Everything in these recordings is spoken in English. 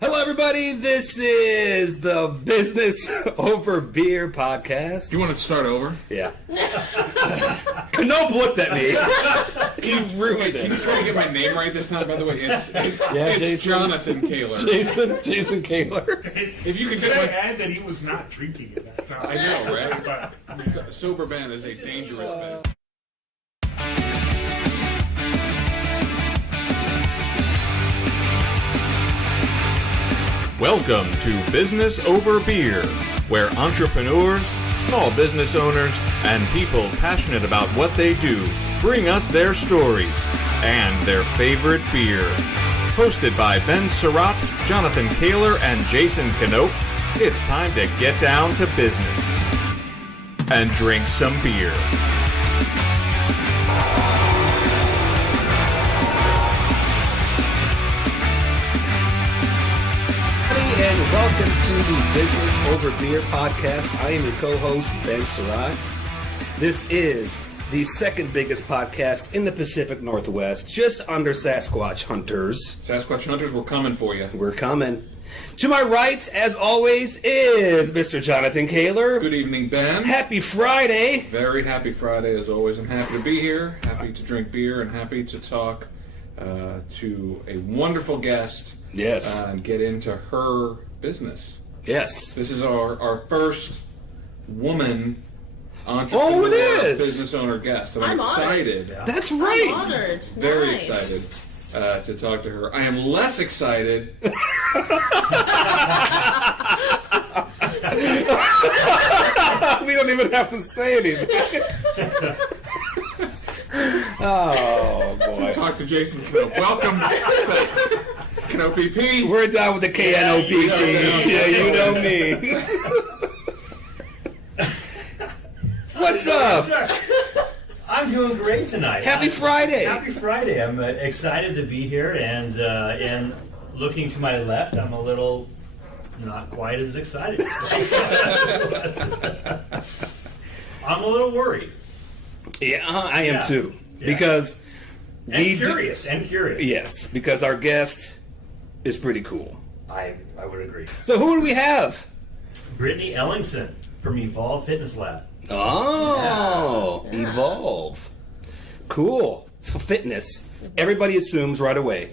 Hello, everybody. This is the Business Over Beer podcast. You want to start over? Yeah. Knope looked at me. He ruined it. Can you try to get my name right this time? By the way, it's Jason. Jonathan Kaler. Jason Kaler. If you could I add that he was not drinking at that time. I know, right? But, A sober man is a dangerous business. Welcome to Business Over Beer, where entrepreneurs, small business owners, and people passionate about what they do bring us their stories and their favorite beer. Hosted by Ben Surratt, Jonathan Kaler, and Jason Knope, it's time to get down to business and drink some beer. And welcome to the Business Over Beer podcast. I am your co-host, Ben Surratt. This is the second biggest podcast in the Pacific Northwest, just under Sasquatch Hunters. Sasquatch Hunters, we're coming for you. We're coming. To my right, as always, is Mr. Jonathan Kaler. Good evening, Ben. Happy Friday. Very happy Friday, as always. I'm happy to be here, happy to drink beer, and happy to talk to a wonderful guest. Yes. And get into her business. Yes. This is our first woman entrepreneur, it is. business owner guest. And I'm excited. That's right. I'm honored. Very Nice. excited to talk to her. I am less excited. We don't even have to say anything. Oh, boy. Talk to Jason Knope. Welcome, Knope P. We're down with the KNOPP. Yeah, you know me. What's up? I'm doing great tonight. Happy Friday. Happy Friday. I'm excited to be here, and looking to my left, I'm a little not quite as excited. I'm a little worried. Yeah, I am too. Yeah. Because And curious. Yes, because our guest is pretty cool. I would agree. So who do we have? Brittany Ellingsen from Evolve Fitness Lab. Oh, yeah. Evolve. Cool. So fitness. Everybody assumes right away.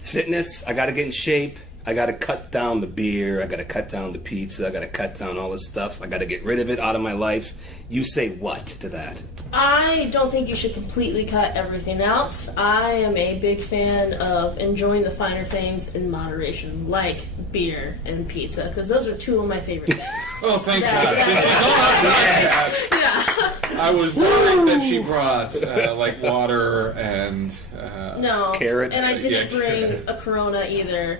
Fitness, I got to get in shape. I got to cut down the beer. I got to cut down the pizza. I got to cut down all this stuff. I got to get rid of it out of my life. You say what to that? I don't think you should completely cut everything out. I am a big fan of enjoying the finer things in moderation, like beer and pizza, because those are two of my favorite things. Oh, thank Yeah. I was worried that she brought like water and No. Carrots. And I didn't Yeah. bring a Corona either.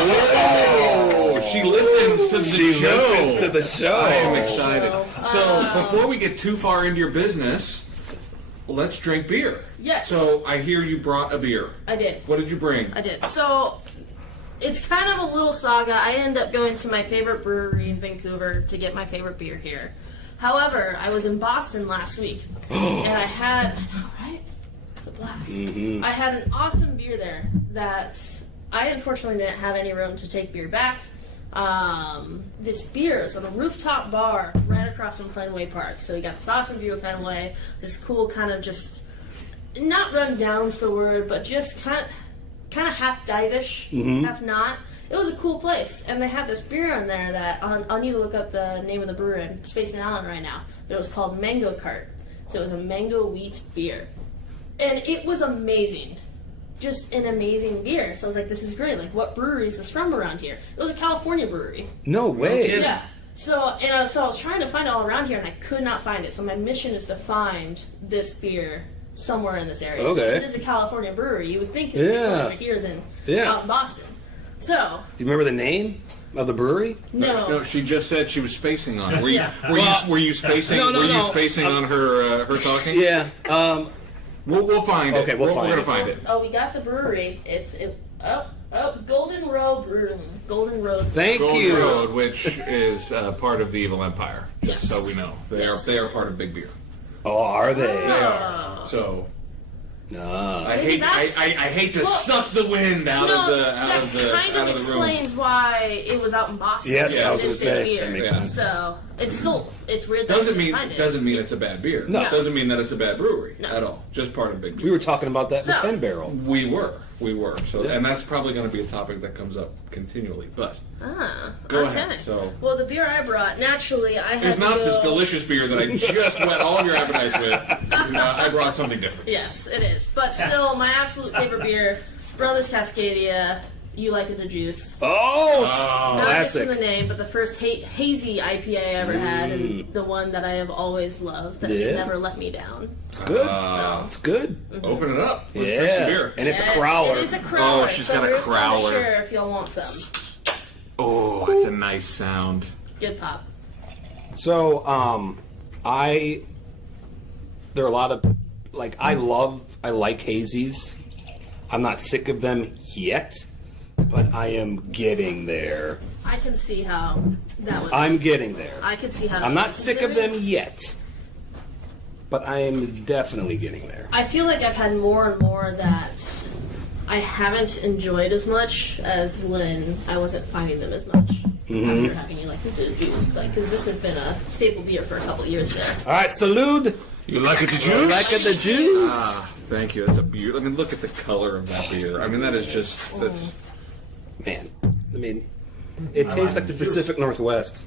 Oh, she listens to the She show. listens to the show. I am excited. So before we get too far into your business, let's drink beer. Yes. So I hear you brought a beer. I did. What did you bring? I did. So it's kind of a little saga. I ended up going to my favorite brewery in Vancouver to get my favorite beer here. However, I was in Boston last week, and I know, right? It's a blast. Mm-hmm. I had an awesome beer there that I unfortunately didn't have any room to take beer back. This beer is on a rooftop bar right across from Fenway Park. So you got this awesome view of Fenway, this cool kind of just, not run down's the word, but just kind of half dive-ish, half not. It was a cool place, and they had this beer on there that I'll need to look up the name of the brewery. I'm spacing out on it right now, but it was called Mango Cart. So it was a mango wheat beer, and it was amazing, just an amazing beer. So I was like, "This is great! Like, what brewery is this from around here?" It was a California brewery. No way. Yeah. So I was trying to find it all around here, and I could not find it. So my mission is to find this beer somewhere in this area. Okay. Since it is a California brewery, you would think it would be closer here than out in Boston. So, You remember the name of the brewery? No, she just said she was spacing on it. Were you, Yeah. were you spacing? No, were you no. spacing on her talking? Yeah. We'll find it. Okay, we're gonna find it. we got the brewery. Golden Road Brewing. Golden Road. Thank Golden you. Road, which is part of the Evil Empire. Just Yes. so we know, they Yes. are part of Big Beer. Oh, are they? They are. So I Maybe hate to suck the wind out of the room. Explains why it was out in Boston. Yes, I was gonna say that makes sense. So it's weird. Doesn't mean it's a bad beer. No. Doesn't mean that it's a bad brewery at all. Just part of big beer. We were talking about that in the 10 barrel. We were. So, and that's probably going to be a topic that comes up continually. But go ahead. So, well, the beer I brought naturally, I had. It's not this delicious beer that I just wet all of your appetites with. I brought something different. Yes, it is. But still, my absolute favorite beer, Brothers Cascadia. You like it, the juice. Not classic. Not just the name, but the first hazy IPA I ever had, and the one that I have always loved. That's never let me down. It's good. It's good. Mm-hmm. Open it up. Let's drink some beer. And it's a crowler. It is a crowler. Oh, she's got a crowler. Sure, if you'll want some. Oh, it's a nice sound. Good pop. So, there are a lot of, I like hazies. I'm not sick of them yet, but I am getting there. I can see how that would. I'm getting there. I can see how. I'm not sick of them yet, but I am definitely getting there. I feel like I've had more and more that I haven't enjoyed as much as when I wasn't finding them as much after having you like the juice, because this has been a staple beer for a couple of years there. All right, salud. You like it, the juice? You like it, the juice? Thank you. That's a beautiful. I mean, look at the color of that beer. I mean, that is just Man, I mean, it tastes like the Pacific Northwest,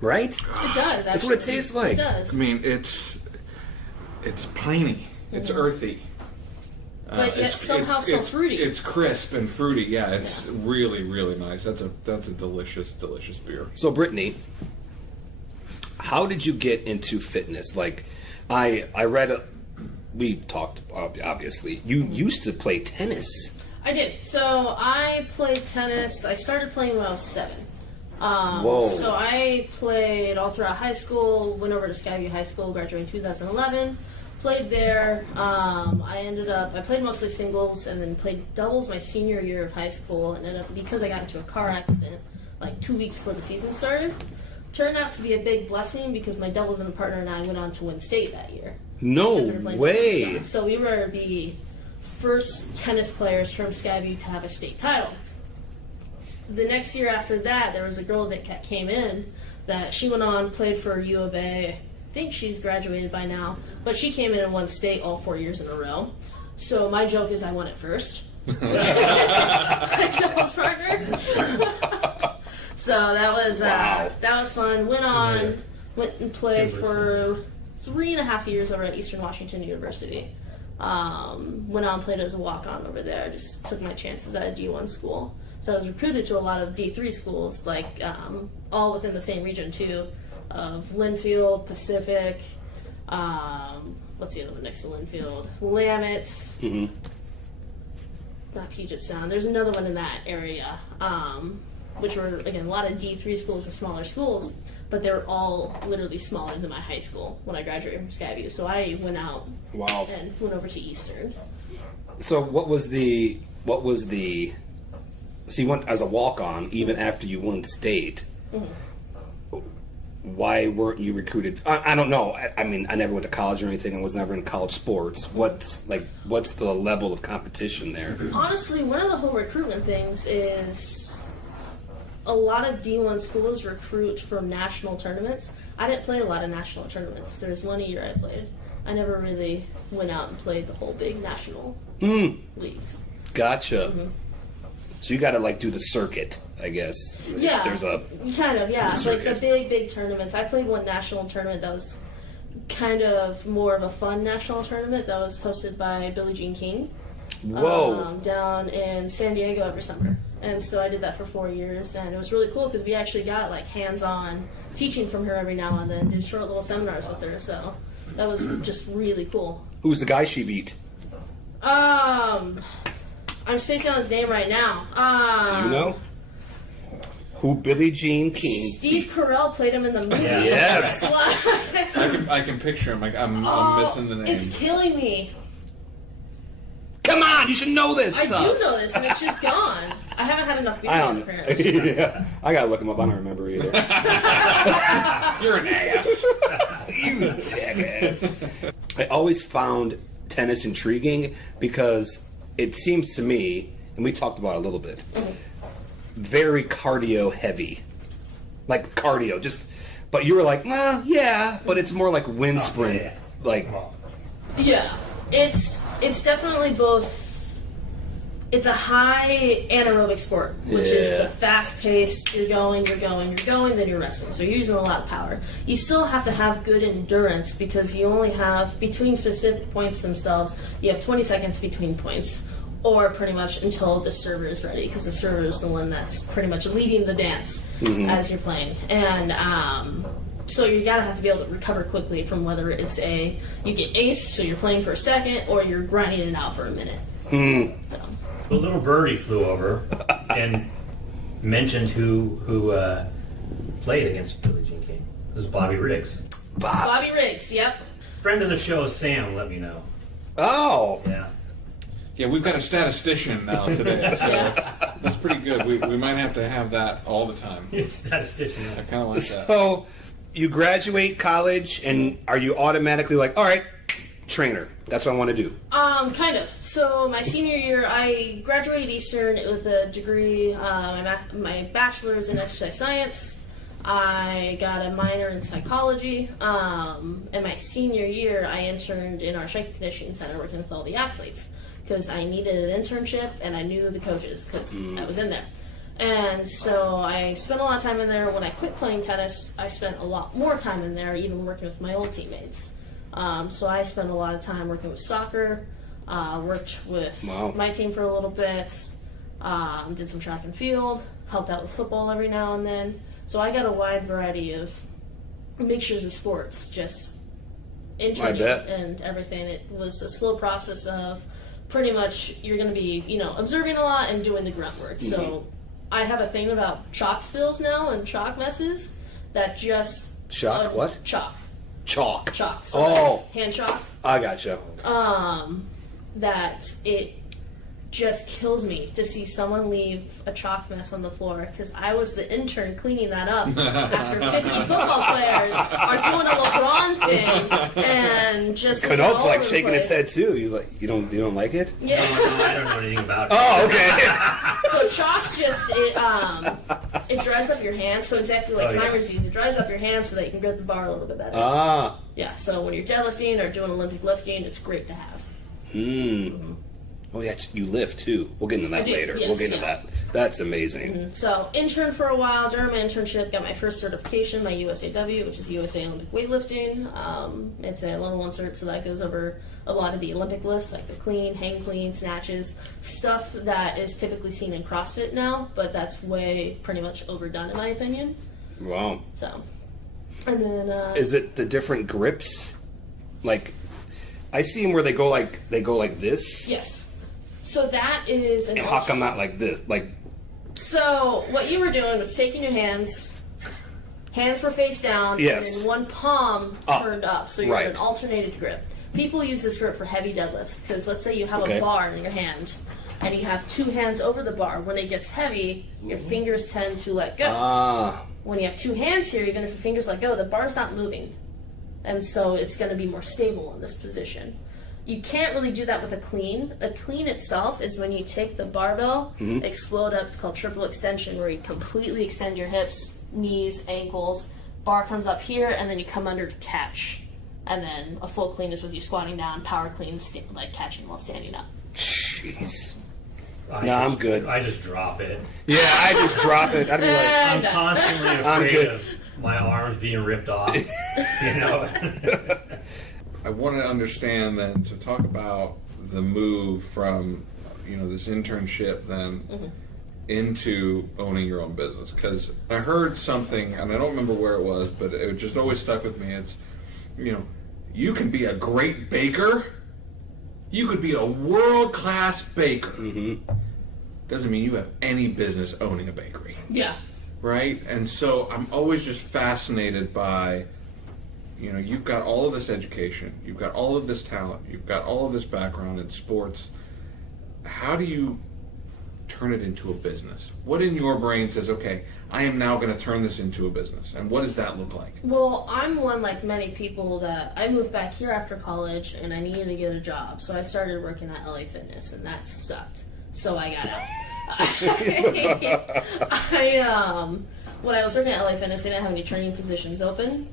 right? It does. That's what it tastes like. It does. I mean, it's piney. It's earthy. But yet somehow so fruity. It's crisp and fruity. Yeah, it's really, really nice. That's a delicious, delicious beer. So, Brittany, how did you get into fitness? Like, I read, we talked, obviously. You used to play tennis. I did. So I played tennis. I started playing when I was 7. Whoa. So I played all throughout high school, went over to Skyview High School, graduated in 2011, played there. I played mostly singles and then played doubles my senior year of high school, and ended up, because I got into a car accident like 2 weeks before the season started, turned out to be a big blessing because my doubles and partner and I went on to win state that year. No way. So we were the first tennis players from Skyview to have a state title. The next year after that, there was a girl that came in that she went on, played for U of A. I think she's graduated by now, but she came in and won state all 4 years in a row. So my joke is I won it first. My doubles partner. So that was fun. Went and played for 3.5 years over at Eastern Washington University. Went on and played as a walk-on over there. Just took my chances at a D1 school. So I was recruited to a lot of D3 schools, all within the same region too, of Linfield, Pacific. What's the other one next to Linfield? Willamette. Not Puget Sound. There's another one in that area, which were again a lot of D3 schools and smaller schools. But they were all literally smaller than my high school when I graduated from Skyview. So I went out and went over to Eastern. So what was the so you went as a walk-on even after you won state. Why weren't you recruited? I don't know. I mean, I never went to college or anything. I was never in college sports. What's the level of competition there? Honestly, one of the whole recruitment things is a lot of D1 schools recruit from national tournaments. I didn't play a lot of national tournaments. There's one a year I played. I never really went out and played the whole big national leagues. Gotcha. So you got to do the circuit, I guess. Yeah, there's a kind of circuit. the big tournaments. I played one national tournament that was kind of more of a fun national tournament that was hosted by Billie Jean King. Whoa! Down in San Diego every summer. And so I did that for 4 years, and it was really cool because we actually got hands-on teaching from her every now and then, did short little seminars with her, so that was just really cool. Who's the guy she beat? I'm spacing on his name right now. Do you know? Who Billie Jean King? Steve Carell played him in the movie. Yes. I can picture him. I'm missing the name. It's killing me. Come on, you should know this stuff. I do know this, and it's just gone. I haven't had enough beer yet, apparently. Yeah. I gotta look him up. I don't remember either. You're an ass. You jackass. I always found tennis intriguing because it seems to me, and we talked about it a little bit, very cardio heavy. Like cardio, just, but you were like, well, yeah, but it's more like wind sprint. yeah. Like, Yeah, it's definitely both. It's a high anaerobic sport, which is the fast pace. You're going, then you're resting. So you're using a lot of power. You still have to have good endurance because you only have, between specific points themselves, you have 20 seconds between points, or pretty much until the server is ready, because the server is the one that's pretty much leading the dance as you're playing. And so you gotta have to be able to recover quickly from whether it's you get aced, so you're playing for a second, or you're grinding it out for a minute. So. A little birdie flew over and mentioned who played against Billie Jean King. It was Bobby Riggs. Bobby Riggs, yep. Friend of the show, Sam, let me know. oh, Yeah. Yeah, we've got a statistician now today, so that's pretty good. We might have to have that all the time. Statistician. I kind of like that. so you graduate college, and are you automatically like, all right, trainer? That's what I want to do. Kind of. So my senior year, I graduated Eastern with a degree, my bachelor's in exercise science. I got a minor in psychology. And my senior year, I interned in our strength and conditioning center working with all the athletes because I needed an internship and I knew the coaches because I was in there. And so I spent a lot of time in there. When I quit playing tennis, I spent a lot more time in there, even working with my old teammates. So I spent a lot of time working with soccer, worked with my team for a little bit, did some track and field, helped out with football every now and then. So I got a wide variety of mixtures of sports, just interning and everything. It was a slow process of pretty much you're going to be, observing a lot and doing the grunt work. So I have a thing about chalk spills now and chalk messes that just... What? Chalk. Chalk. So hand chalk. I gotcha. That it just kills me to see someone leave a chalk mess on the floor because I was the intern cleaning that up after 50 football players are doing a LeBron thing and just. Canop's like shaking his head too. He's like, "You don't like it?" Yeah. I don't know anything about it. Oh, okay. So chalk just it dries up your hands. So exactly like climbers use, it dries up your hands so that you can grip the bar a little bit better. Yeah. So when you're deadlifting or doing Olympic lifting, it's great to have. Oh, yeah, you lift too. We'll get into that later. Yes, we'll get into that. That's amazing. So, interned for a while. During my internship, got my first certification, my USAW, which is USA Olympic Weightlifting. It's a level 1 cert, so that goes over a lot of the Olympic lifts, like the clean, hang clean, snatches, stuff that is typically seen in CrossFit now, but that's way pretty much overdone in my opinion. Wow. So, and then is it the different grips? Like, I see them where they go like this. Yes. So that is an. And how come not like this? Like. So what you were doing was taking your hands were face down, and then one palm turned up, so you're in an alternated grip. People use this grip for heavy deadlifts because let's say you have a bar in your hand, and you have two hands over the bar. When it gets heavy, your fingers tend to let go. When you have two hands here, even if your fingers let go, the bar's not moving, and so it's going to be more stable in this position. You can't really do that with a clean. A clean itself is when you take the barbell, explode up. It's called triple extension, where you completely extend your hips, knees, ankles. Bar comes up here, and then you come under to catch. And then a full clean is with you squatting down. Power clean, like catching while standing up. Jeez. I'm good. I just drop it. Yeah, I just drop it. I'd be like, I'm constantly afraid of my arms being ripped off. I want to understand then, to talk about the move from, this internship then into owning your own business. Because I heard something, and I don't remember where it was, but it just always stuck with me. It's, you can be a great baker. You could be a world-class baker. Doesn't mean you have any business owning a bakery. Yeah. Right? And so I'm always just fascinated by... you've got all of this education, you've got all of this talent, you've got all of this background in sports. How do you turn it into a business? What in your brain says, okay, I am now going to turn this into a business? And what does that look like? Well, I'm one like many people that I moved back here after college and I needed to get a job. So I started working at LA Fitness and that sucked. So I got out. When I was working at LA Fitness, they didn't have any training positions open.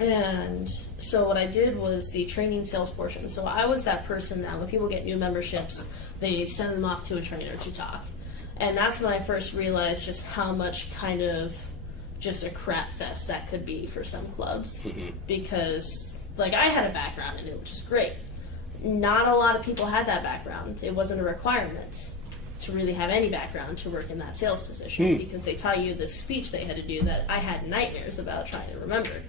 And so what I did was the training sales portion. So I was that person that when people get new memberships, they send them off to a trainer to talk. And that's when I first realized just how much kind of just a crap fest that could be for some clubs. Because, like, I had a background in it, which is great. Not a lot of people had that background. It wasn't a requirement to really have any background to work in that sales position because they taught you this speech they had to do that I had nightmares about trying to remember.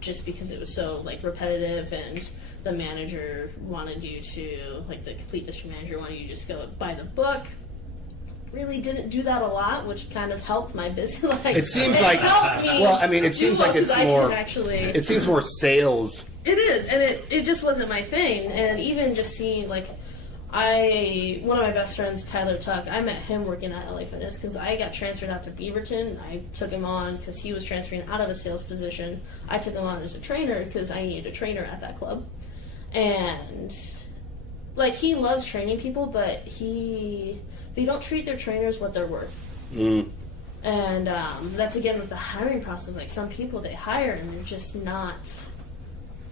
Just because it was so, like, repetitive and the manager wanted you to, like, the complete district manager wanted you to just go by the book. Really didn't do that a lot, which kind of helped my business. Like, It seems like, helped me well, I mean, it seems like it's more, it seems more sales. It is, and it just wasn't my thing. And even just seeing, like, one of my best friends, Tyler Tuck, I met him working at LA Fitness because I got transferred out to Beaverton. I took him on because he was transferring out of a sales position. I took him on as a trainer because I needed a trainer at that club. And, like, he loves training people, but they don't treat their trainers what they're worth. And that's, again, with the hiring process. Like, some people they hire and they're just not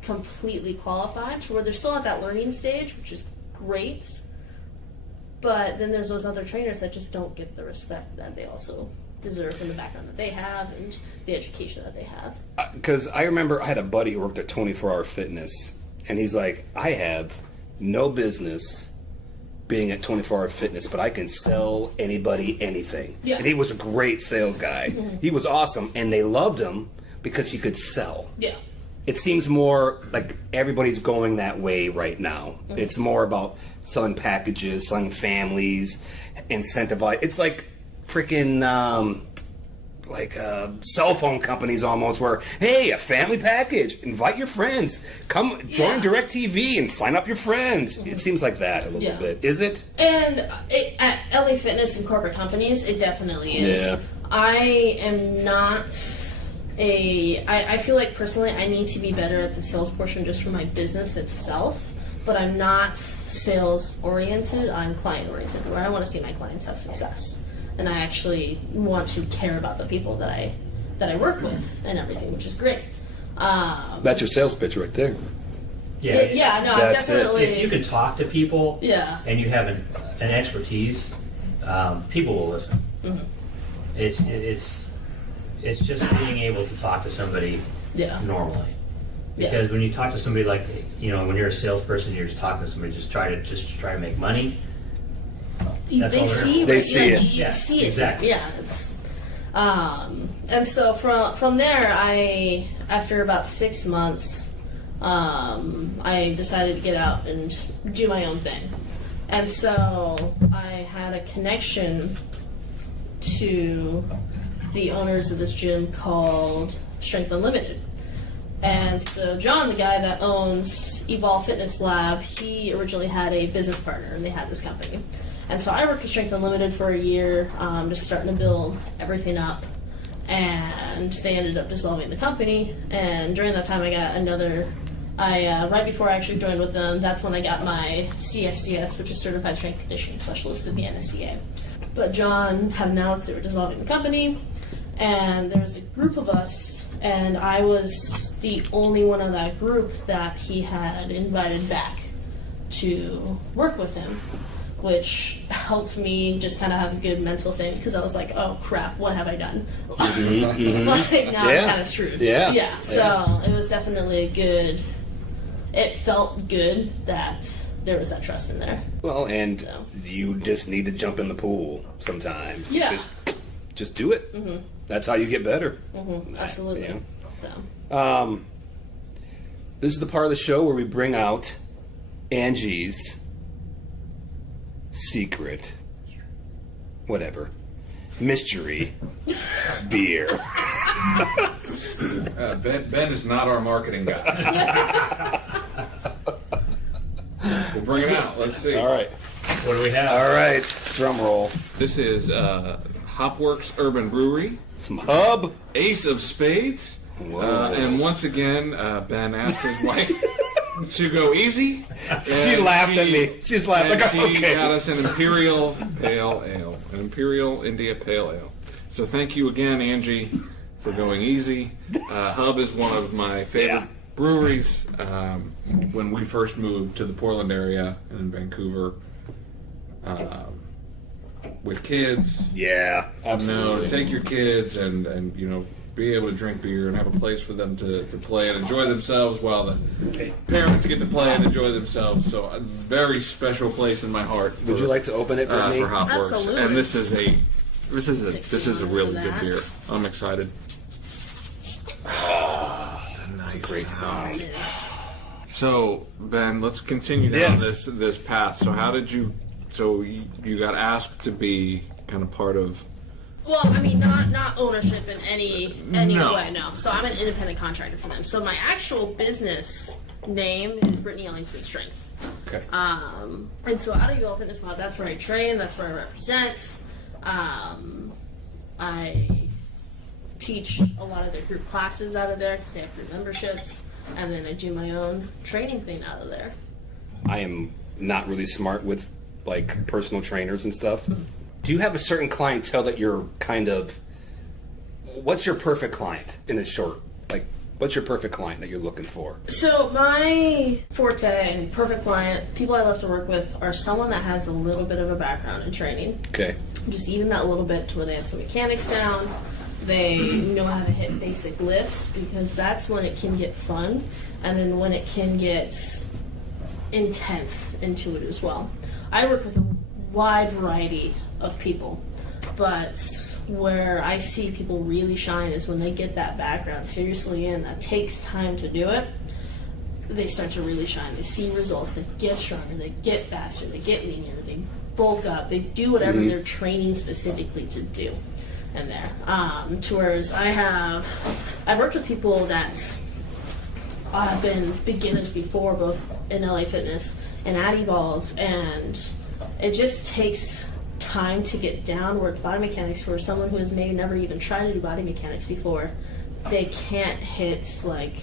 completely qualified to where they're still at that learning stage, which is great, but then there's those other trainers that just don't get the respect that they also deserve from the background that they have and the education that they have. Because I remember I had a buddy who worked at 24-Hour Fitness, and he's like, I have no business being at 24-Hour Fitness, but I can sell anybody anything. Yeah. And he was a great sales guy. He was awesome, and they loved him because he could sell. Yeah. It seems more like everybody's going that way right now. It's more about selling packages, selling families, incentivize. It's like freaking cell phone companies almost, where, hey, a family package, invite your friends, come join DirecTV and sign up your friends. It seems like that a little bit. Is it? And at LA Fitness and corporate companies, it definitely is. Yeah. I am not I feel like personally I need to be better at the sales portion just for my business itself, but I'm not sales oriented, I'm client oriented, where I want to see my clients have success. And I actually want to care about the people that I work with and everything, which is great. That's your sales pitch right there. Yeah, That's definitely. if you can talk to people, and you have an expertise, people will listen. It's just being able to talk to somebody normally. Because when you talk to somebody, like, when you're a salesperson, you're just talking to somebody just try to make money. That's all see it. You see it. Exactly. Yeah. It's, and so from there, after about 6 months, I decided to get out and do my own thing. And so I had a connection to the owners of this gym called Strength Unlimited. And so John, the guy that owns Evolve Fitness Lab, he originally had a business partner, and they had this company. And so I worked at Strength Unlimited for a year, just starting to build everything up. And they ended up dissolving the company. And during that time, I got right before I actually joined with them, that's when I got my CSCS, which is Certified Strength Conditioning Specialist in the NSCA. But John had announced they were dissolving the company, and there was a group of us, and I was the only one of that group that he had invited back to work with him, which helped me just kind of have a good mental thing, because I was like, oh crap, what have I done? Like, now I'm kind of screwed. So it was definitely it felt good that there was that trust in there. Well, and you just need to jump in the pool sometimes. Yeah. Just do it. That's how you get better. Absolutely. Yeah. So. This is the part of the show where we bring out Angie's secret, mystery beer. Ben is not our marketing guy. We'll bring it out. Let's see. All right. What do we have? All right, drum roll. This is Hopworks Urban Brewery. Some hub. Ace of Spades. And once again, Ben asked his wife to go easy. She laughed at me. She's laughing. Like, she okay. got us an Imperial Pale Ale. An Imperial India Pale Ale. So thank you again, Angie, for going easy. Hub is one of my favorite breweries. When we first moved to the Portland area and in Vancouver, with kids, absolutely. take your kids and be able to drink beer and have a place for them to play and enjoy themselves while the parents get to play and enjoy themselves. So a very special place in my heart. Would you like to open it, Brittany? For Hopworks? Absolutely. And this is a really good beer. I'm excited. That's a great sound. So Ben, let's continue down this path. So how did you? So you got asked to be kind of part of. Well, I mean, not ownership in any way, no. So I'm an independent contractor for them. So my actual business name is Brittany Ellingsen Strength. Okay. And so out of UL Fitness Lab, that's where I train, that's where I represent. I teach a lot of their group classes out of there because they have group memberships, and then I do my own training thing out of there. I am not really smart with like personal trainers and stuff. Do you have a certain clientele that you're kind of? What's your perfect client in a short? Like, what's your perfect client that you're looking for? So my forte and perfect client, people I love to work with, are someone that has a little bit of a background in training. Okay. Just even that little bit to where they have some mechanics down. They know how to hit basic lifts, because that's when it can get fun, and then when it can get intense into it as well. I work with a wide variety of people, but where I see people really shine is when they get that background seriously in. That takes time to do it. They start to really shine. They see results. They get stronger. They get faster. They get leaner. They bulk up. They do whatever they're training specifically to do in there. To whereas I've worked with people that have been beginners before, both in LA Fitness and at Evolve, and it just takes time to get downward body mechanics for someone who has maybe never even tried to do body mechanics before. They can't hit like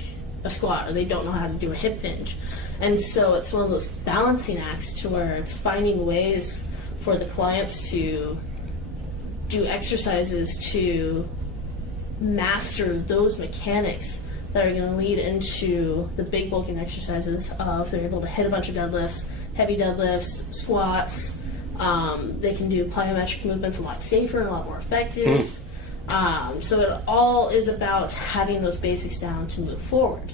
a squat, or they don't know how to do a hip hinge, and so it's one of those balancing acts to where it's finding ways for the clients to do exercises to master those mechanics that are going to lead into the big bulking exercises of they're able to hit a bunch of deadlifts, heavy deadlifts, squats. They can do plyometric movements a lot safer and a lot more effective. So it all is about having those basics down to move forward.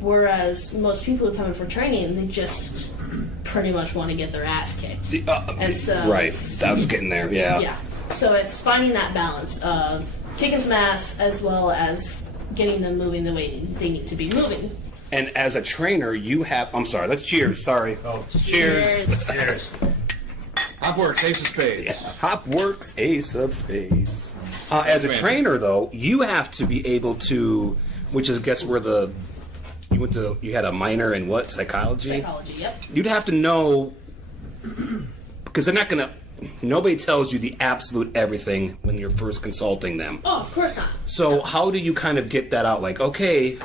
Whereas most people who come in for training, they just pretty much want to get their ass kicked. And so right, I was getting there, yeah. So it's finding that balance of kicking some ass as well as getting them moving the way they need to be moving. And as a trainer, you have... I'm sorry, let's cheers, sorry. Oh, Cheers. cheers. Hopworks Ace of Spades. Yeah. Hopworks Ace of Spades. As a trainer, though, you have to be able to... Which is, I guess, where you had a minor in what? Psychology? Psychology, yep. You'd have to know... Because they're not going to... Nobody tells you the absolute everything when you're first consulting them. Oh, of course not. So how do you kind of get that out? Like, okay,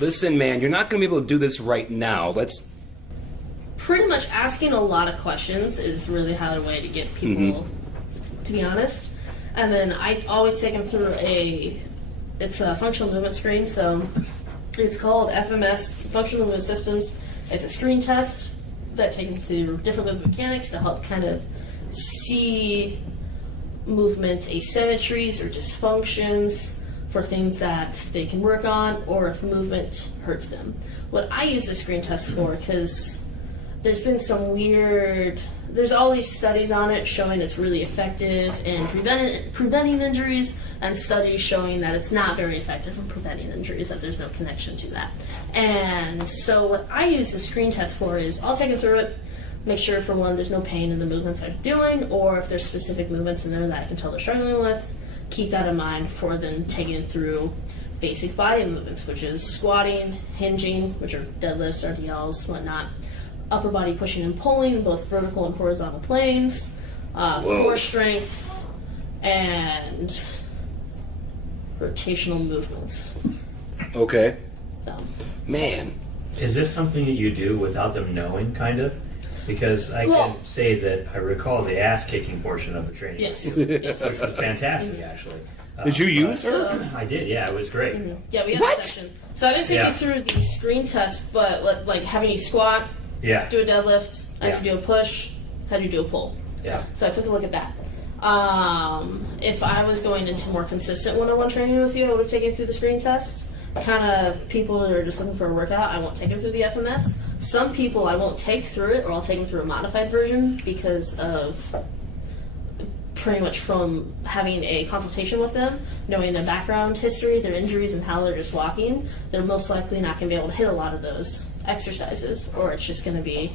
listen, man, you're not going to be able to do this right now. Let's... Pretty much asking a lot of questions is really how the way to get people, to be honest. And then I always take them through it's a functional movement screen, so it's called FMS, Functional Movement Systems. It's a screen test that takes them through different movement mechanics to help kind of see movement asymmetries or dysfunctions for things that they can work on, or if movement hurts them. What I use the screen test for, because there's been some there's all these studies on it showing it's really effective in preventing injuries, and studies showing that it's not very effective in preventing injuries, that there's no connection to that. And so what I use the screen test for is I'll take them through it, make sure, for one, there's no pain in the movements they're doing, or if there's specific movements in there that I can tell they're struggling with, keep that in mind for then taking it through basic body movements, which is squatting, hinging, which are deadlifts, RDLs, whatnot, upper body pushing and pulling, both vertical and horizontal planes, core strength, and rotational movements. Okay. So. Man. Is this something that you do without them knowing, kind of? Because I can say that I recall the ass-kicking portion of the training. Yes. Which was fantastic, actually. Did you use her? I did, yeah. It was great. Yeah, we had a section. So I didn't take you through the screen test, but like having you squat, do a deadlift, had you do a push, had you do a pull. Yeah. So I took a look at that. If I was going into more consistent one-on-one training with you, I would have taken you through the screen test. Kind of people that are just looking for a workout, I won't take them through the FMS. Some people I won't take through it, or I'll take them through a modified version because of pretty much from having a consultation with them, knowing their background history, their injuries, and how they're just walking. They're most likely not going to be able to hit a lot of those exercises, or it's just going to be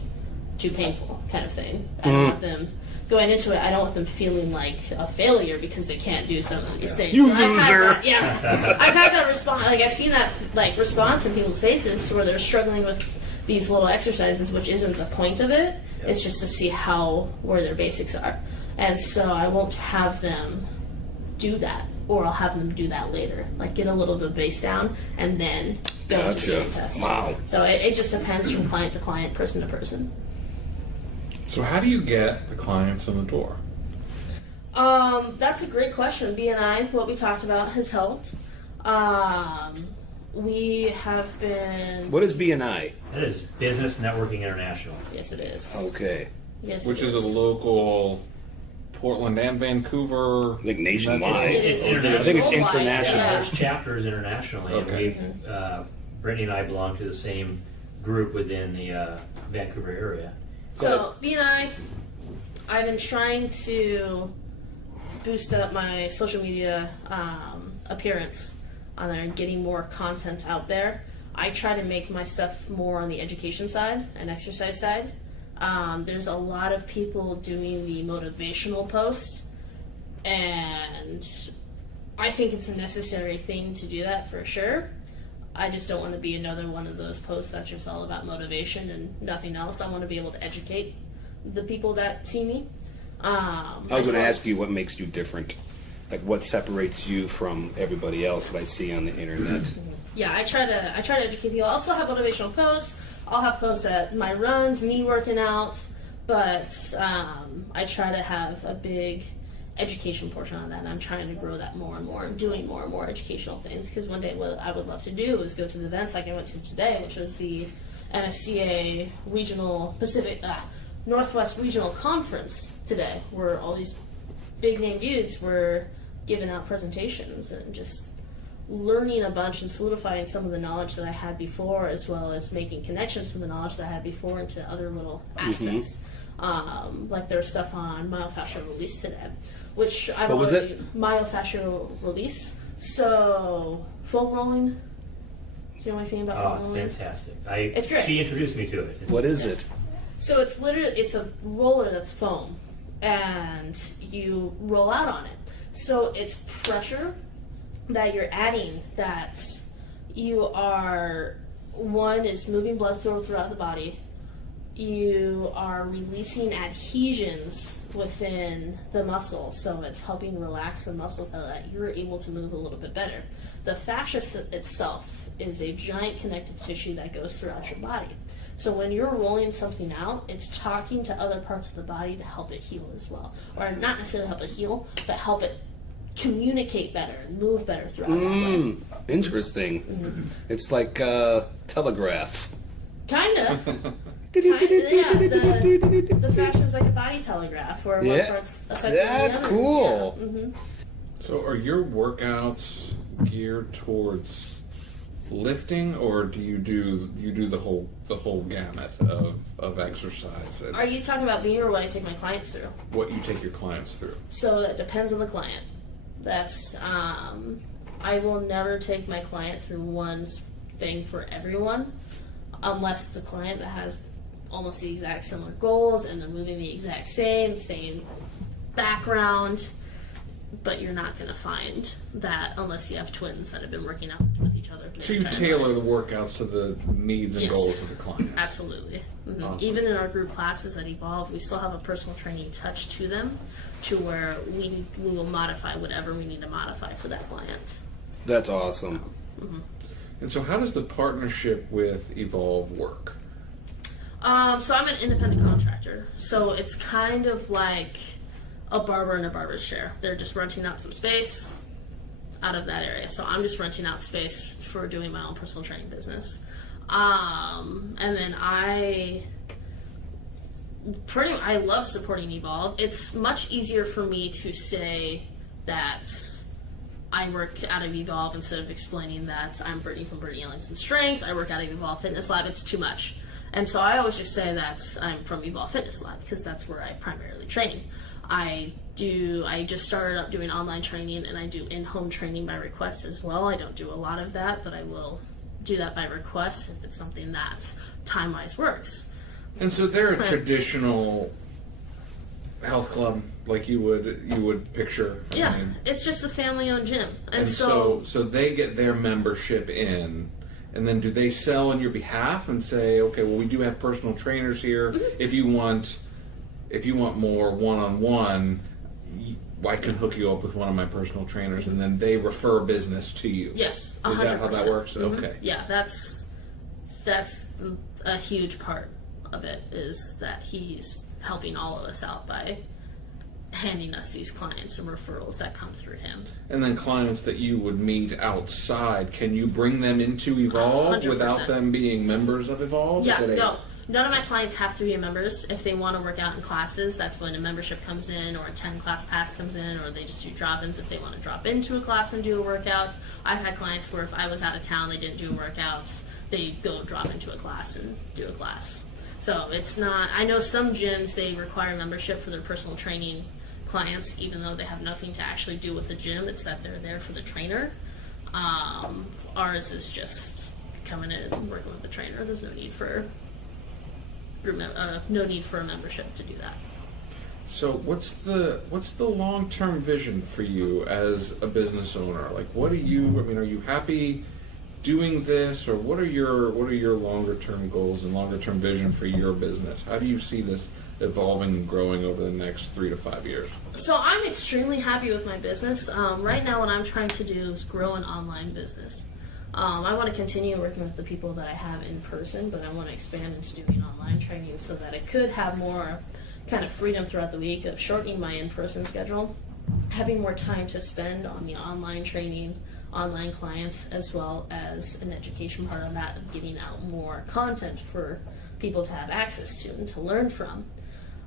too painful kind of thing. I don't want them going into it. I don't want them feeling like a failure because they can't do some of these things. You so loser! I've had that response. Like I've seen that response in people's faces where they're struggling with these little exercises, which isn't the point of it. It's just to see where their basics are. And so I won't have them do that, or I'll have them do that later. Like get a little bit of base down and then go into the same test. Wow. So it just depends from client to client, person to person. So how do you get the clients in the door? That's a great question. BNI, what we talked about, has helped. We have been... What is BNI? That is Business Networking International. Yes, it is. Okay. Yes, Which is a local Portland and Vancouver. I think nationwide. It is. I think it's Worldwide, international. yeah. There's chapters internationally, Okay. and Brittany and I belong to the same group within the Vancouver area. So, BNI, I've been trying to boost up my social media appearance on there and getting more content out there. I try to make my stuff more on the education side and exercise side. There's a lot of people doing the motivational post, and I think it's a necessary thing to do that for sure. I just don't want to be another one of those posts that's just all about motivation and nothing else. I want to be able to educate the people that see me. I was going to ask you what makes you different. Like what separates you from everybody else that I see on the internet? Yeah, I try to educate people. I'll still have motivational posts. I'll have posts at my runs, me working out, but I try to have a big education portion on that, and I'm trying to grow that more and more and doing more and more educational things, because one day what I would love to do is go to the events like I went to today, which was the NSCA Regional Northwest Regional Conference today, where all these big name dudes were giving out presentations and just learning a bunch and solidifying some of the knowledge that I had before, as well as making connections from the knowledge that I had before into other little aspects. Like there's stuff on myofascial release today, which I've What was already myofascial release. So foam rolling. Do you know anything about Oh, foam it's rolling? fantastic. It's great. She introduced me to it. What is it? So it's a roller that's foam, and you roll out on it. So it's pressure that you're adding, that you are, one is moving blood flow throughout the body. You are releasing adhesions within the muscle, so it's helping relax the muscle so that you're able to move a little bit better. The fascia itself is a giant connective tissue that goes throughout your body. So when you're rolling something out, it's talking to other parts of the body to help it heal as well. Or not necessarily help it heal, but help it communicate better and move better throughout the body. Interesting. It's like telegraph. Kinda. The fascia is like a body telegraph, where one part's affecting That's the other. cool. Yeah. So are your workouts geared towards lifting, or do you do the whole gamut of exercise? Are you talking about me or what I take my clients through? What you take your clients through? So that depends on the client. That's I will never take my client through one thing for everyone, unless the client that has almost the exact similar goals and they're moving the exact same background. but you're not going to find that unless you have twins that have been working out with each other. So you tailor the workouts to the needs and goals of the client. Absolutely. Mm-hmm. Awesome. Even in our group classes at Evolve, we still have a personal training touch to them, to where we will modify whatever we need to modify for that client. That's awesome. Mm-hmm. And so how does the partnership with Evolve work? So I'm an independent contractor, so it's kind of like a barber in a barber's chair. They're just renting out some space out of that area. So I'm just renting out space for doing my own personal training business. And then I love supporting Evolve. It's much easier for me to say that I work out of Evolve instead of explaining that I'm Brittany from Brittany Ellingsen Strength. I work out of Evolve Fitness Lab. It's too much. And so I always just say that I'm from Evolve Fitness Lab because that's where I primarily train. I just started up doing online training, and I do in-home training by request as well. I don't do a lot of that, but I will do that by request if it's something that time-wise works. And so they're a traditional health club like you would picture. Yeah, it's just a family-owned gym. And so they get their membership in. And then do they sell on your behalf and say, okay, well, we do have personal trainers here. Mm-hmm. If you want more one-on-one, I can hook you up with one of my personal trainers, and then they refer business to you. Yes, 100%. Is that how that works? Mm-hmm. Okay. Yeah, that's a huge part of it, is that he's helping all of us out by handing us these clients and referrals that come through him. And then clients that you would meet outside, can you bring them into Evolve 100%. Without them being members of Evolve? Yeah, no. None of my clients have to be members. If they want to work out in classes, that's when a membership comes in, or a 10-class pass comes in, or they just do drop-ins if they want to drop into a class and do a workout. I've had clients where if I was out of town, they didn't do a workout, they go drop into a class and do a class. So it's not, I know some gyms, they require membership for their personal training clients, even though they have nothing to actually do with the gym. It's that they're there for the trainer. Ours is just coming in and working with the trainer. There's no need for a membership to do that. So what's the long-term vision for you as a business owner? Like, are you happy doing this, or what are your longer-term goals and longer-term vision for your business? How do you see this evolving and growing over the next 3 to 5 years? So I'm extremely happy with my business. Right now what I'm trying to do is grow an online business. I want to continue working with the people that I have in person, but I want to expand into doing online training so that I could have more kind of freedom throughout the week of shortening my in-person schedule, having more time to spend on the online training, online clients, as well as an education part of that, of getting out more content for people to have access to and to learn from.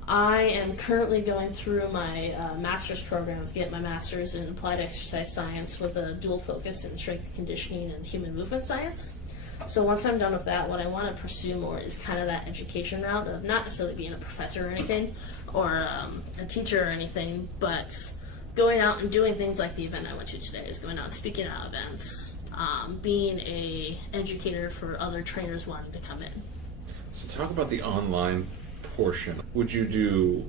I am currently going through my master's program of getting my master's in applied exercise science with a dual focus in strength and conditioning and human movement science. So once I'm done with that, what I want to pursue more is kind of that education route of not necessarily being a professor or anything, or a teacher or anything, but going out and doing things like the event I went to today, is going out and speaking at events, being a educator for other trainers wanting to come in. So talk about the online portion. Would you do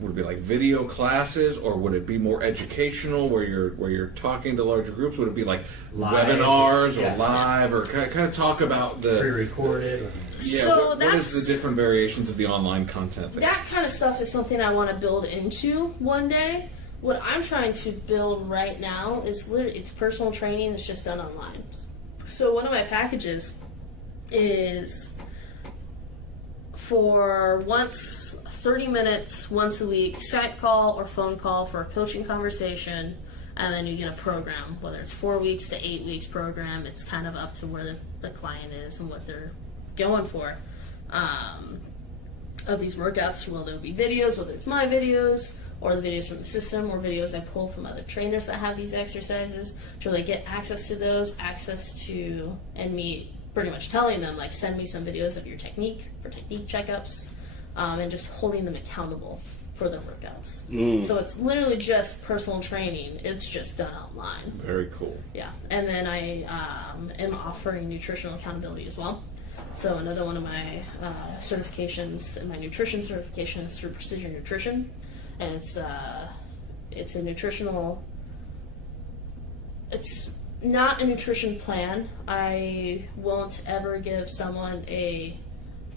would it be like video classes, or would it be more educational where you're talking to larger groups? Would it be like live webinars or live, or kind of talk about the pre-recorded? Yeah, so what is the different variations of the online content there? That kind of stuff is something I want to build into one day. What I'm trying to build right now is it's personal training. It's just done online. So one of my packages is for 30 minutes once a week, Skype call or phone call for a coaching conversation, and then you get a program, whether it's 4 weeks to 8 weeks program. It's kind of up to where the client is and what they're going for. Of these workouts, well, there'll be videos, whether it's my videos or the videos from the system, or videos I pull from other trainers that have these exercises, to really get access to those, and me pretty much telling them, like, send me some videos of your technique for technique checkups, and just holding them accountable for their workouts. So it's literally just personal training. It's just done online. Very cool. Yeah. And then I am offering nutritional accountability as well. So another one of my certifications, and my nutrition certification, is through Precision Nutrition. and it's a nutritional. It's not a nutrition plan. I won't ever give someone a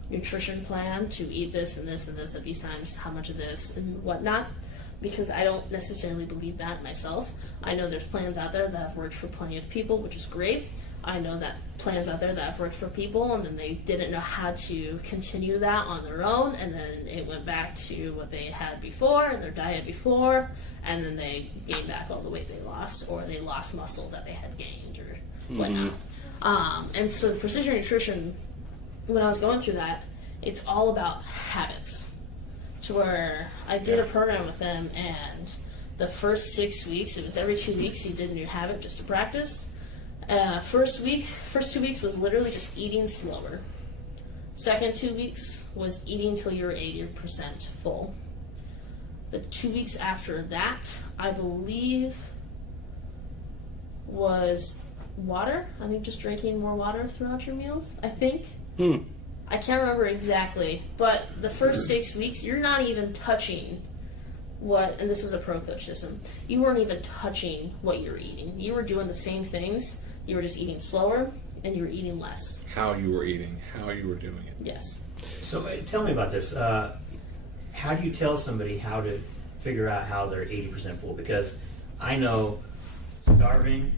nutrition plan to eat this and this and this at these times, how much of this and whatnot, because I don't necessarily believe that myself. I know there's plans out there that have worked for plenty of people, which is great. I know that plans out there that have worked for people and then they didn't know how to continue that on their own, and then it went back to what they had before and their diet before, and then they gained back all the weight they lost, or they lost muscle that they had gained or whatnot. And so the precision nutrition, when I was going through that, it's all about habits. To where I did a program with them, and the first 6 weeks, it was every 2 weeks you did a new habit just to practice. First 2 weeks was literally just eating slower. Second 2 weeks was eating till you were 80% full. The 2 weeks after that, I believe, was water. I think just drinking more water throughout your meals, I think. I can't remember exactly, but the first 6 weeks, you're not even touching and this was a pro coach system, you weren't even touching what you were eating. You were doing the same things. You were just eating slower, and you were eating less. How you were eating, how you were doing it. Yes. So tell me about this. How do you tell somebody how to figure out how they're 80% full? Because I know starving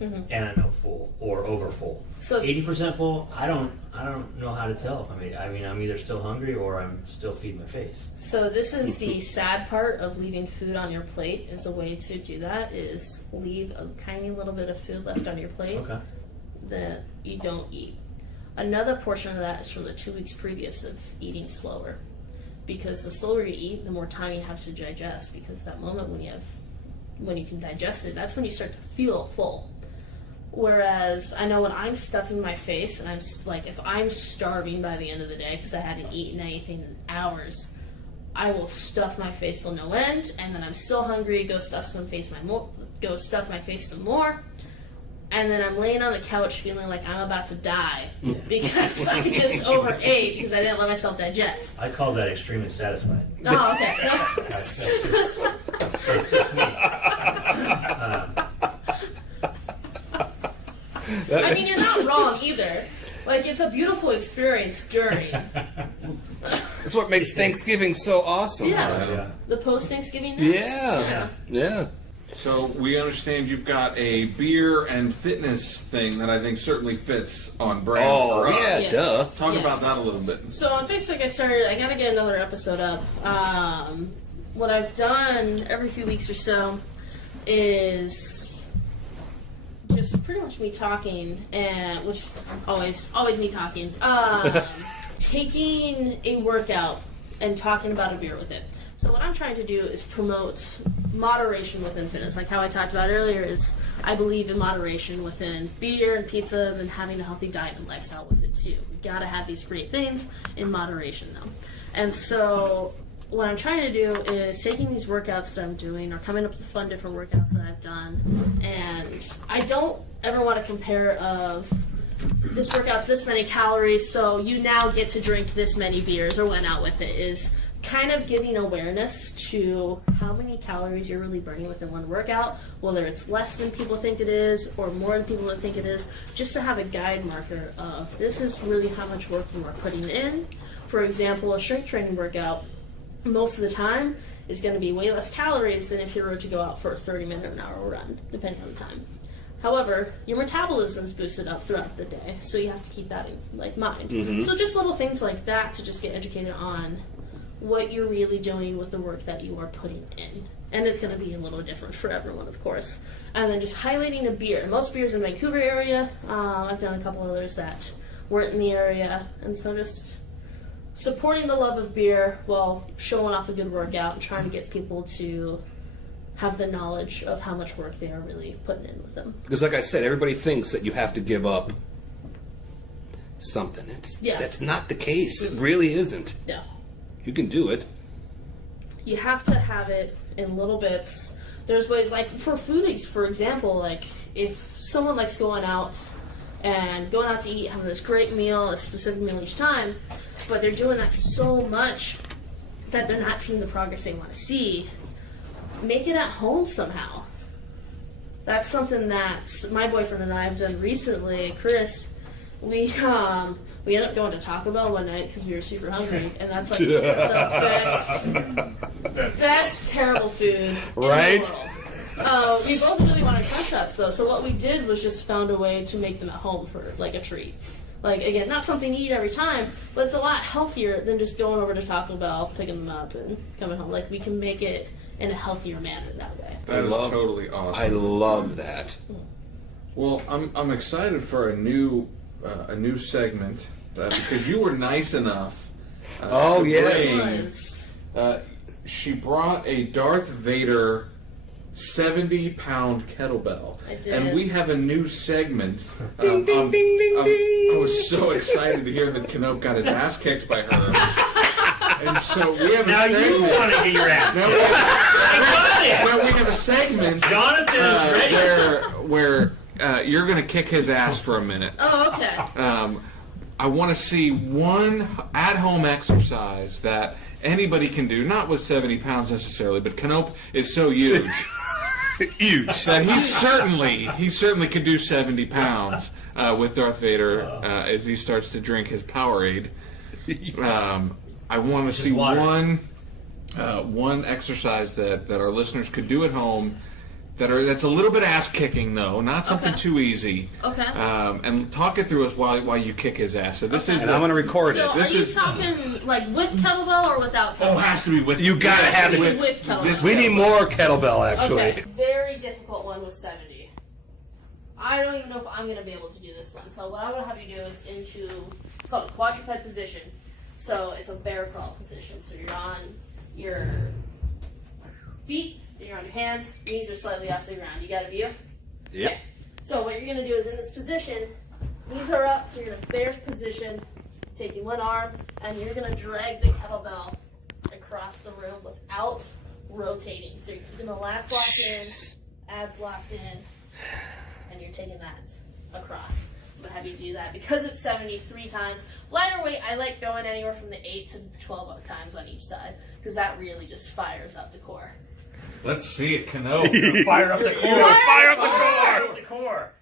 and I know full or over full. So 80% full, I don't know how to tell if I'm either still hungry or I'm still feeding my face. So this is the sad part of leaving food on your plate. Is a way to do that is leave a tiny little bit of food left on your plate that you don't eat. Another portion of that is from the 2 weeks previous of eating slower, because the slower you eat, the more time you have to digest. Because that moment when you can digest it, that's when you start to feel full. Whereas I know when I'm stuffing my face, and I'm like, if I'm starving by the end of the day because I hadn't eaten anything in hours, I will stuff my face till no end, and then I'm still hungry. Go stuff my face some more, and then I'm laying on the couch feeling like I'm about to die because I just overate because I didn't let myself digest. I call that extremely satisfied. Oh, okay. That's just me. I mean, you're not wrong either. Like, it's a beautiful experience during. That's what makes Thanksgiving so awesome. Yeah. The post-Thanksgiving naps. Yeah. So we understand you've got a beer and fitness thing that I think certainly fits on brand for us. Yeah, Yes. duh. Talk about that a little bit. So on Facebook, I gotta get another episode up. What I've done every few weeks or so is just pretty much me talking, and which always me talking. Taking a workout and talking about a beer with it. So what I'm trying to do is promote moderation within fitness. Like how I talked about earlier, is I believe in moderation within beer and pizza, and then having a healthy diet and lifestyle with it too. You gotta have these great things in moderation though. And so what I'm trying to do is taking these workouts that I'm doing, or coming up with fun different workouts that I've done, and I don't ever want to compare of this workout's this many calories, so you now get to drink this many beers or whatnot with it. Is kind of giving awareness to how many calories you're really burning within one workout, whether it's less than people think it is or more than people think it is, just to have a guide marker of this is really how much work you are putting in. For example, a strength training workout most of the time is going to be way less calories than if you were to go out for a 30-minute or an hour run, depending on the time. However, your metabolism's boosted up throughout the day, so you have to keep that in mind. So just little things like that to just get educated on what you're really doing with the work that you are putting in. And it's going to be a little different for everyone, of course. And then just highlighting a beer. Most beers in the Vancouver area. I've done a couple others that weren't in the area. And so just supporting the love of beer while showing off a good workout and trying to get people to have the knowledge of how much work they are really putting in with them. Because like I said, everybody thinks that you have to give up something. That's not the case. It really isn't. Yeah. You can do it. You have to have it in little bits. There's ways, like for food, for example, like if someone likes going out to eat, having this great meal, a specific meal each time, but they're doing that so much that they're not seeing the progress they want to see, make it at home somehow. That's something that my boyfriend and I have done recently. Chris, we ended up going to Taco Bell one night because we were super hungry, and that's like the best terrible food Right? in the world. We both really wanted crunch wraps though, so what we did was just found a way to make them at home for like a treat. Like, again, not something you eat every time, but it's a lot healthier than just going over to Taco Bell, picking them up, and coming home. Like, we can make it in a healthier manner that way. That is totally awesome. I love that. Well, I'm excited for a new segment because you were nice enough. Oh, to yes. bring, she brought a Darth Vader 70-pound kettlebell. I did. And we have a new segment. Ding, ding, ding, ding, ding. I was so excited to hear that Knope got his ass kicked by her. And so we have Now a segment. you want to get your ass Now we have a segment Jonathan is ready. where you're going to kick his ass for a minute. Oh, okay. I want to see one at-home exercise that anybody can do, not with 70 pounds necessarily, but Knope is so huge. Huge. That he certainly could do 70 pounds with Darth Vader as he starts to drink his Powerade. I want to see one exercise that our listeners could do at home that's a little bit ass kicking though, not something too easy. Okay. And talk it through us while you kick his ass. So this is. And I'm going to record So it. are you talking like with kettlebell or without kettlebell? Oh, it has to be with. You gotta have it with kettlebell. We need more kettlebell, actually. Okay. Very difficult one with 70. I don't even know if I'm going to be able to do this one. So what I'm going to have you do is it's called a quadruped position. So it's a bear crawl position. So you're on your feet, then you're on your hands, knees are slightly off the ground. You got a view? Yep. Okay. So what you're going to do is in this position, knees are up, so you're in a bear position, taking one arm, and you're going to drag the kettlebell across the room without rotating. So you're keeping the lats locked in, abs locked in, and you're taking that across. I'm going to have you do that. Because it's 73 times, lighter weight, I like going anywhere from the 8 to 12 times on each side, because that really just fires up the core. Let's see it, Knope. Fire up the core. Fire up the Fire up the core.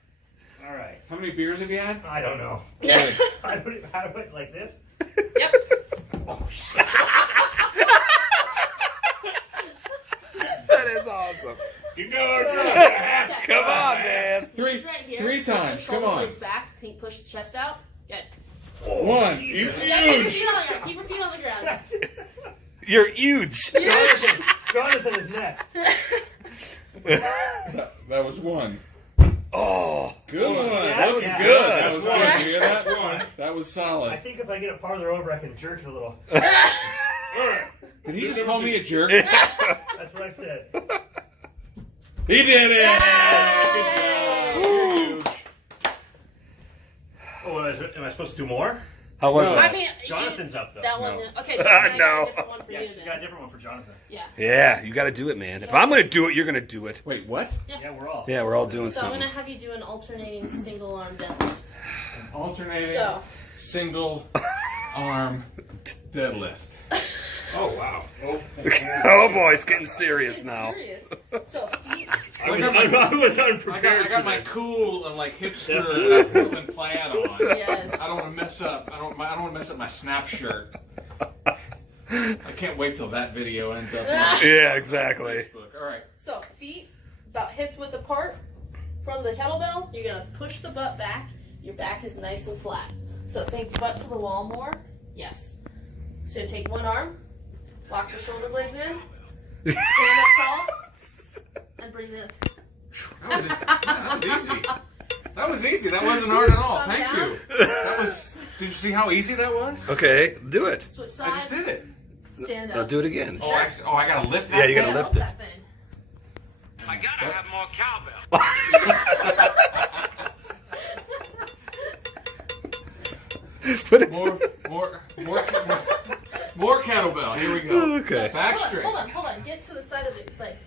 All right. How many beers have you had? I don't know. How do it like this? Yep. That is awesome. You know, Come on, man. Knees right here. Three times. Shoulder Come on. blades back. Can you push the chest out? Good. One. Keep your feet on the ground. Keep your feet on the ground. You're huge. Jonathan is next. That was one. Oh. Good one. That was good. good. That was That's good. one. You hear that one? That was I solid. think if I get it farther over, I can jerk it a little. Did he just call me a jerk? That's what I said. He did it! Yay! Oh, am I supposed to do more? How was No. that? I mean, Jonathan's up, though. That one. No. Okay. So I got No. a different one for Yeah, you she's then. got a different one for Jonathan. Yeah. Yeah, you got to do it, man. If I'm going to do it, you're going to do it. Wait, what? Yeah, we're all. Yeah, we're all doing So I'm something. gonna have you do an alternating single arm deadlift. Alternating So single arm deadlift. Oh, wow. Oh, Oh boy, it's getting serious it's now. serious. So feet. I was unprepared. I got my cool and like hipster Portland plaid on. Yes. I don't want to mess up. I don't want to mess up my snap shirt. I can't wait till that video ends up on Yeah, exactly. Facebook. All right. So feet about hip width apart from the kettlebell. You're gonna push the butt back. Your back is nice and flat. So think butt to the wall more. Yes. So take one arm, lock the shoulder blades in, stand up tall, and bring the. That was easy. That was easy. That wasn't hard at all. Thumb Thank down. you. That was. Did you see how easy that was? Okay, do it. Switch I sides. just did it. Stand up. Now do it again. Oh, I gotta lift that. Yeah, you gotta Yeah, lift it. that thing. I gotta have more cowbell. More kettlebell. Here we go. Okay. Back Hold straight. on. Get to the side of the like.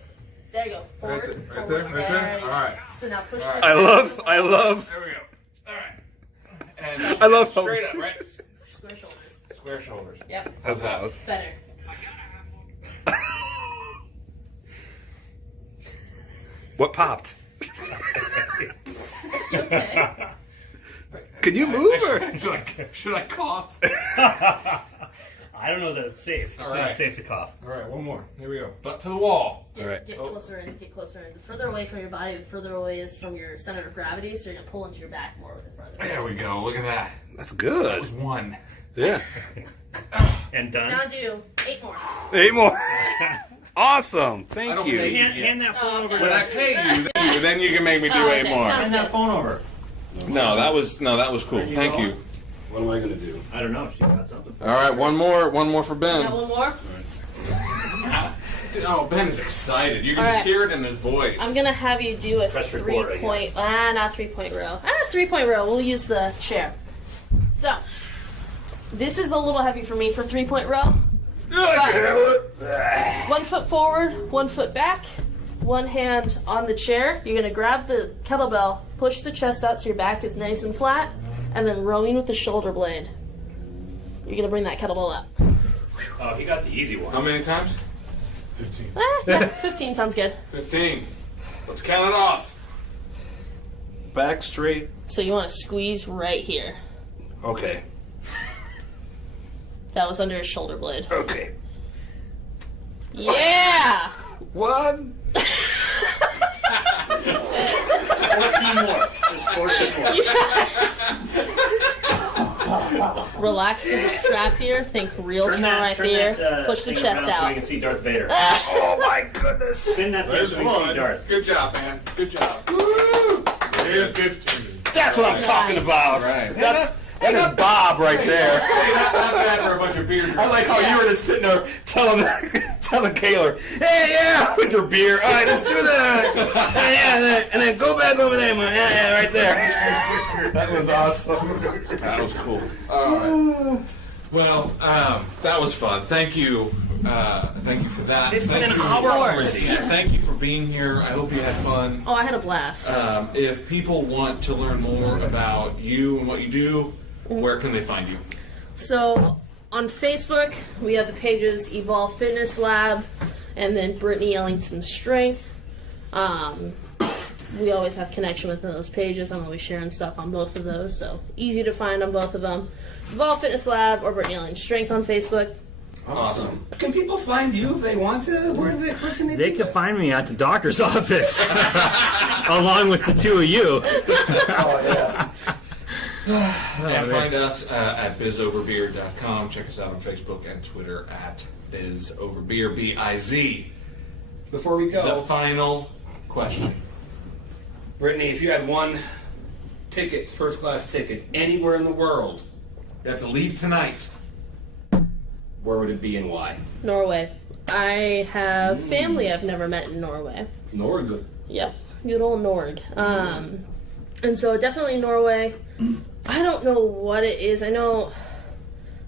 There you go. Forward. Right there. There you go. All right. So now push. All right. the- I love. There we go. All right. And I love how- straight up, right? Square shoulders. Square shoulders. Yep. That's Better. What popped? Okay. Can you move? Or? Should I cough? I don't know that it's safe. It's not safe to cough. All right, one more. Here we go. Butt to the wall. Get, All right. get closer in, get closer in. The further away from your body, the further away is from your center of gravity, so you're going to pull into your back more with it further. There we go. Look at that. That's That good. was one. Yeah. And done. Now do 8 more. 8 more. Awesome. I Thank don't you. pay Hand that phone over. When I pay you, then you can make me do Oh, 8 okay. more. Sounds Hand that phone over. No, that was cool. Where'd you Thank go? you. What am I going to do? I don't know. She got something. All right, one more for Ben. Got one more? Oh, Ben is excited. You can All just right. hear it in his voice. I'm going to have you do a Press record, I 3-point... guess. not 3-point row. 3-point row. We'll use the chair. So, this is a little heavy for me for 3-point row. 1 foot forward, 1 foot back, 1 hand on the chair. You're going to grab the kettlebell, push the chest out so your back is nice and flat, and then rowing with the shoulder blade. You're going to bring that kettlebell up. Oh, he got the easy How one. many times? 15. Yeah, 15 sounds good. 15. Let's count it off. Back straight. So you want to squeeze right here. Okay. That was under his shoulder blade. Okay. Yeah! 1. 14 more. Just 14 more. Relax through the strap here. Think real strong right there. Push the thing chest around so we out. can see Darth Vader. Oh my goodness. Spin that thing There's so we can see one. Darth. Good job, man. Good job. Woo! 15. That's what I'm talking about. Right. That is Bob right there. Hey, not bad for a bunch of beer. I like how you were just sitting there telling Kaylor, hey, yeah, with your beer. All right, let's do that. Yeah, and then go back over there, man. Yeah, right there. That was awesome. That was cool. All right. Well, that was fun. Thank you. Thank you for that. It's been Thank an you. hour already. Yeah, thank you for being here. I hope you had fun. Oh, I had a blast. If people want to learn more about you and what you do, where can they find you? So on Facebook, we have the pages Evolve Fitness Lab and then Brittany Ellingsen Strength. We always have connection within those pages. I'm always sharing stuff on both of those, so easy to find on both of them. Evolve Fitness Lab or Brittany Ellingsen Strength on Facebook. Awesome. Can people find you if they want to? Where can They can find me at the doctor's office, along with the two of you. Oh, yeah. And find us at bizoverbeer.com. Check us out on Facebook and Twitter at bizoverbeer, B-I-Z. Before we The go, final question. Brittany, if you had one ticket, first-class ticket, anywhere in the world, You have to leave tonight. where would it be and why? Norway. I have family I've never met in Norway. Norge. Yep, good old Norg. And so definitely Norway. I don't know what it is. I know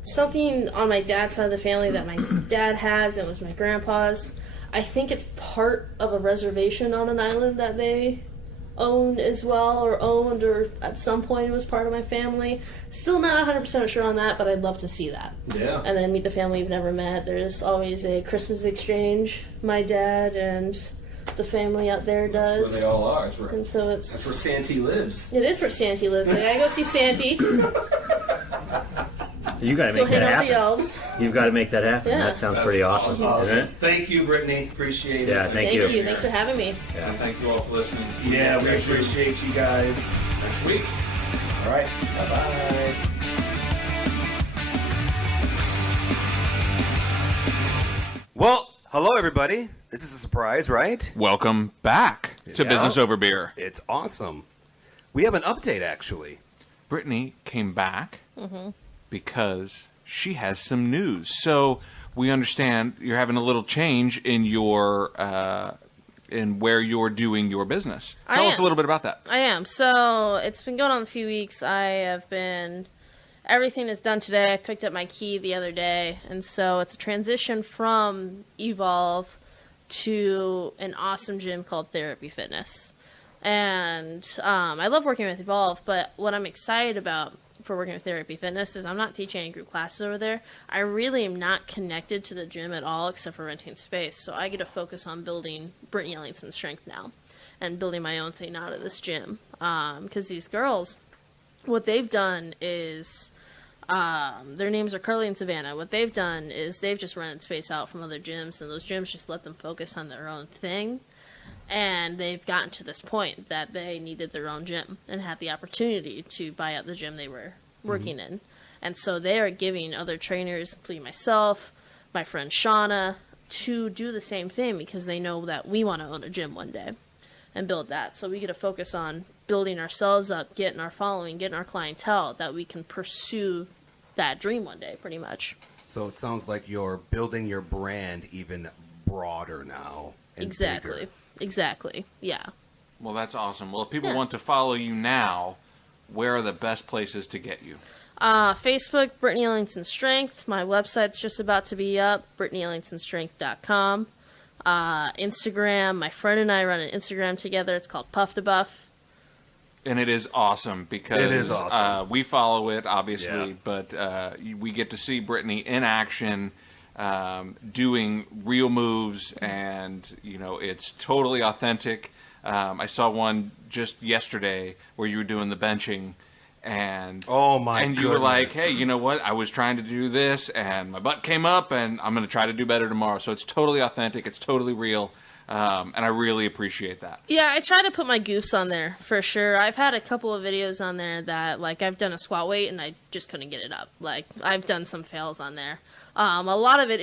something on my dad's side of the family that my dad has. It was my grandpa's. I think it's part of a reservation on an island that they own as well, or owned, or at some point it was part of my family. Still not 100% sure on that, but I'd love to see that. Yeah. And then meet the family you've never met. There's always a Christmas exchange my dad and the family out there That's does. where they all are. That's where, And so that's where Santee lives. it is where Santee lives. I gotta go see Santee. You got to Go make hit that all the happen. elves. You've got to make that happen. Yeah. That sounds pretty awesome, isn't it? Thank you, Brittany. Appreciate it. Yeah, thank Thank you. you. Thanks for having me. And thank you all for listening. Yeah, we appreciate you guys. Next week. All right. Bye-bye. Well, hello, everybody. This is a surprise, right? Welcome back to Yeah. Business Over Beer. It's awesome. We have an update, actually. Brittany came back because she has some news. So we understand you're having a little change in your in where you're doing your business. Tell us a little bit about that. I am. So it's been going on a few weeks. Everything is done today. I picked up my key the other day. And so it's a transition from Evolve to an awesome gym called Therapy Fitness. And I love working with Evolve, but what I'm excited about for working with Therapy Fitness is I'm not teaching any group classes over there. I really am not connected to the gym at all except for renting space. So I get to focus on building Brittany Ellingsen Strength now. and building my own thing out of this gym. Because these girls, what they've done is, their names are Carly and Savannah. What they've done is they've just rented space out from other gyms, and those gyms just let them focus on their own thing. And they've gotten to this point that they needed their own gym and had the opportunity to buy out the gym they were working in. And so they are giving other trainers, including myself, my friend Shauna, to do the same thing because they know that we want to own a gym one day and build that. So we get to focus on building ourselves up, getting our following, getting our clientele, that we can pursue that dream one day, pretty much. So it sounds like you're building your brand even broader now. And Exactly. bigger. Exactly. Yeah. Well, that's awesome. Well, if people want to follow you now, where are the best places to get you? Facebook, Brittany Ellingsen Strength. My website's just about to be up, BrittanyEllingsenStrength.com. Instagram, my friend and I run an Instagram together. It's called Puff to Buff. And it is awesome because It is awesome. We follow it, obviously, Yeah. but we get to see Brittany in action, doing real moves, and it's totally authentic. I saw one just yesterday where you were doing the benching, and Oh, my and you were like, goodness. hey, you know what? I was trying to do this, and my butt came up, and I'm going to try to do better tomorrow. So it's totally authentic. It's totally real. And I really appreciate that. Yeah, I try to put my goofs on there, for sure. I've had a couple of videos on there that, like, I've done a squat weight and I just couldn't get it up. Like, I've done some fails on there. A lot of it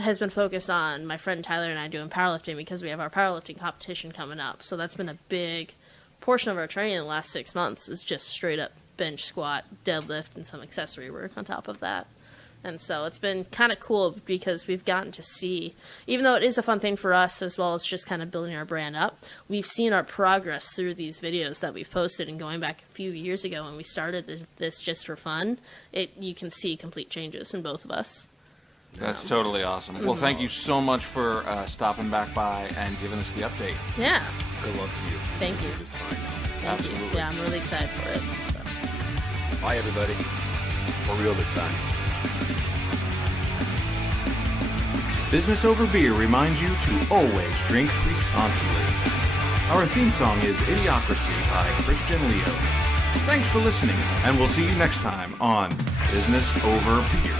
has been focused on my friend Tyler and I doing powerlifting because we have our powerlifting competition coming up. So that's been a big portion of our training in the last 6 months, is just straight up bench, squat, deadlift, and some accessory work on top of that. And so it's been kind of cool because we've gotten to see, even though it is a fun thing for us as well as just kind of building our brand up, we've seen our progress through these videos that we've posted. And going back a few years ago when we started this just for fun, you can see complete changes in both of us. That's totally awesome. Well, thank you so much for stopping back by and giving us the update. Yeah. Good luck to you. Thank you. It's fine. Thank Absolutely. you. Yeah, I'm really excited for it. So. Bye, everybody. For real this time. Business Over Beer reminds you to always drink responsibly. Our theme song is Idiocracy by Christian Leo. Thanks for listening, and we'll see you next time on Business Over Beer.